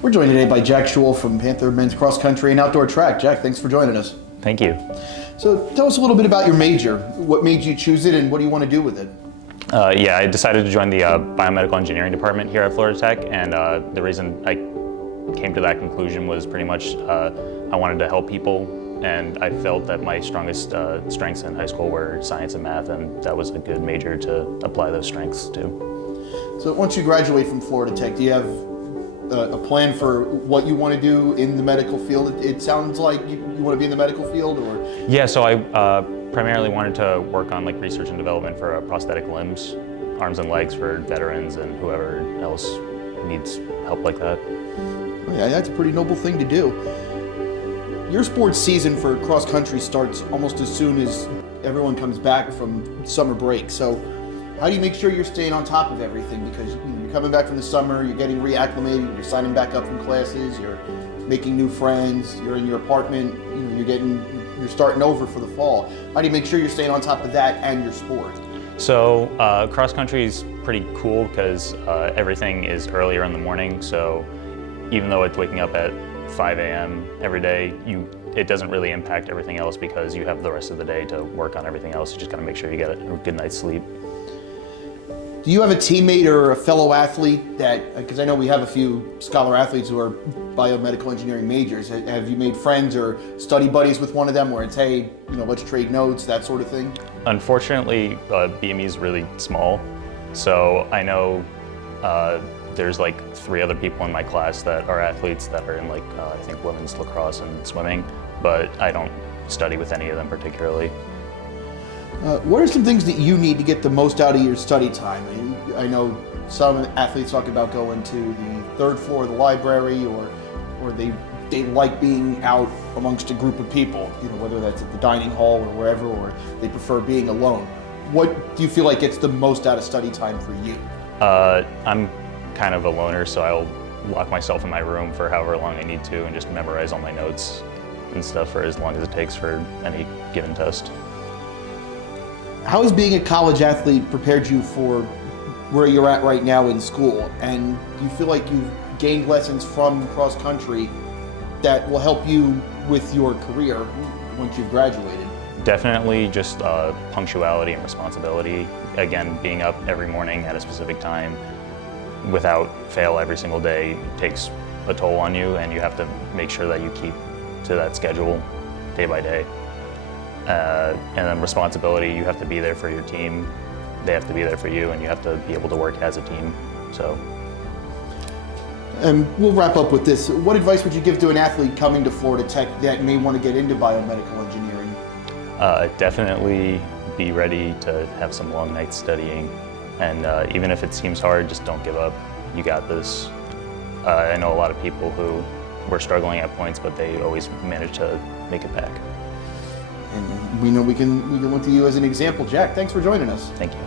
We're joined today by Jack Schule from Panther men's cross country and outdoor track. Jack, thanks for joining us. Thank you. So tell us a little bit about your major. What made you choose it and what do you want to do with it? Yeah, I decided to join the Biomedical Engineering department here at Florida Tech, and the reason I came to that conclusion was pretty much I wanted to help people, and I felt that my strongest strengths in high school were science and math, and that was a good major to apply those strengths to. So once you graduate from Florida Tech, do you have a plan for what you want to do in the medical field? It sounds like you want to be in the medical field, or? Yeah, so I primarily wanted to work on like research and development for prosthetic limbs, arms and legs for veterans and whoever else needs help like that. Oh, yeah, that's a pretty noble thing to do. Your sports season for cross country starts almost as soon as everyone comes back from summer break. So how do you make sure you're staying on top of everything? Because you're coming back from the summer, you're getting reacclimated, you're signing back up from classes, you're making new friends, you're in your apartment, you're starting over for the fall. How do you make sure you're staying on top of that and your sport? So cross country is pretty cool because everything is earlier in the morning. So even though it's waking up at 5 a.m. every day, it doesn't really impact everything else because you have the rest of the day to work on everything else. You just gotta make sure you get a good night's sleep. Do you have a teammate or a fellow athlete that, because I know we have a few scholar athletes who are biomedical engineering majors, have you made friends or study buddies with one of them where it's, hey, let's trade notes, that sort of thing? Unfortunately, BME is really small. So I know there's like 3 other people in my class that are athletes that are in like, I think women's lacrosse and swimming, but I don't study with any of them particularly. What are some things that you need to get the most out of your study time? I know some athletes talk about going to the 3rd floor of the library, or they like being out amongst a group of people, whether that's at the dining hall or wherever, or they prefer being alone. What do you feel like gets the most out of study time for you? I'm kind of a loner, so I'll lock myself in my room for however long I need to and just memorize all my notes and stuff for as long as it takes for any given test. How has being a college athlete prepared you for where you're at right now in school? And do you feel like you've gained lessons from cross country that will help you with your career once you've graduated? Definitely just punctuality and responsibility. Again, being up every morning at a specific time without fail every single day takes a toll on you, and you have to make sure that you keep to that schedule day by day. And then responsibility, you have to be there for your team, they have to be there for you, and you have to be able to work as a team. So. And we'll wrap up with this. What advice would you give to an athlete coming to Florida Tech that may want to get into biomedical engineering? Definitely be ready to have some long nights studying, and even if it seems hard, just don't give up. You got this. I know a lot of people who were struggling at points, but they always managed to make it back. And we know we can look to you as an example. Jack, thanks for joining us. Thank you.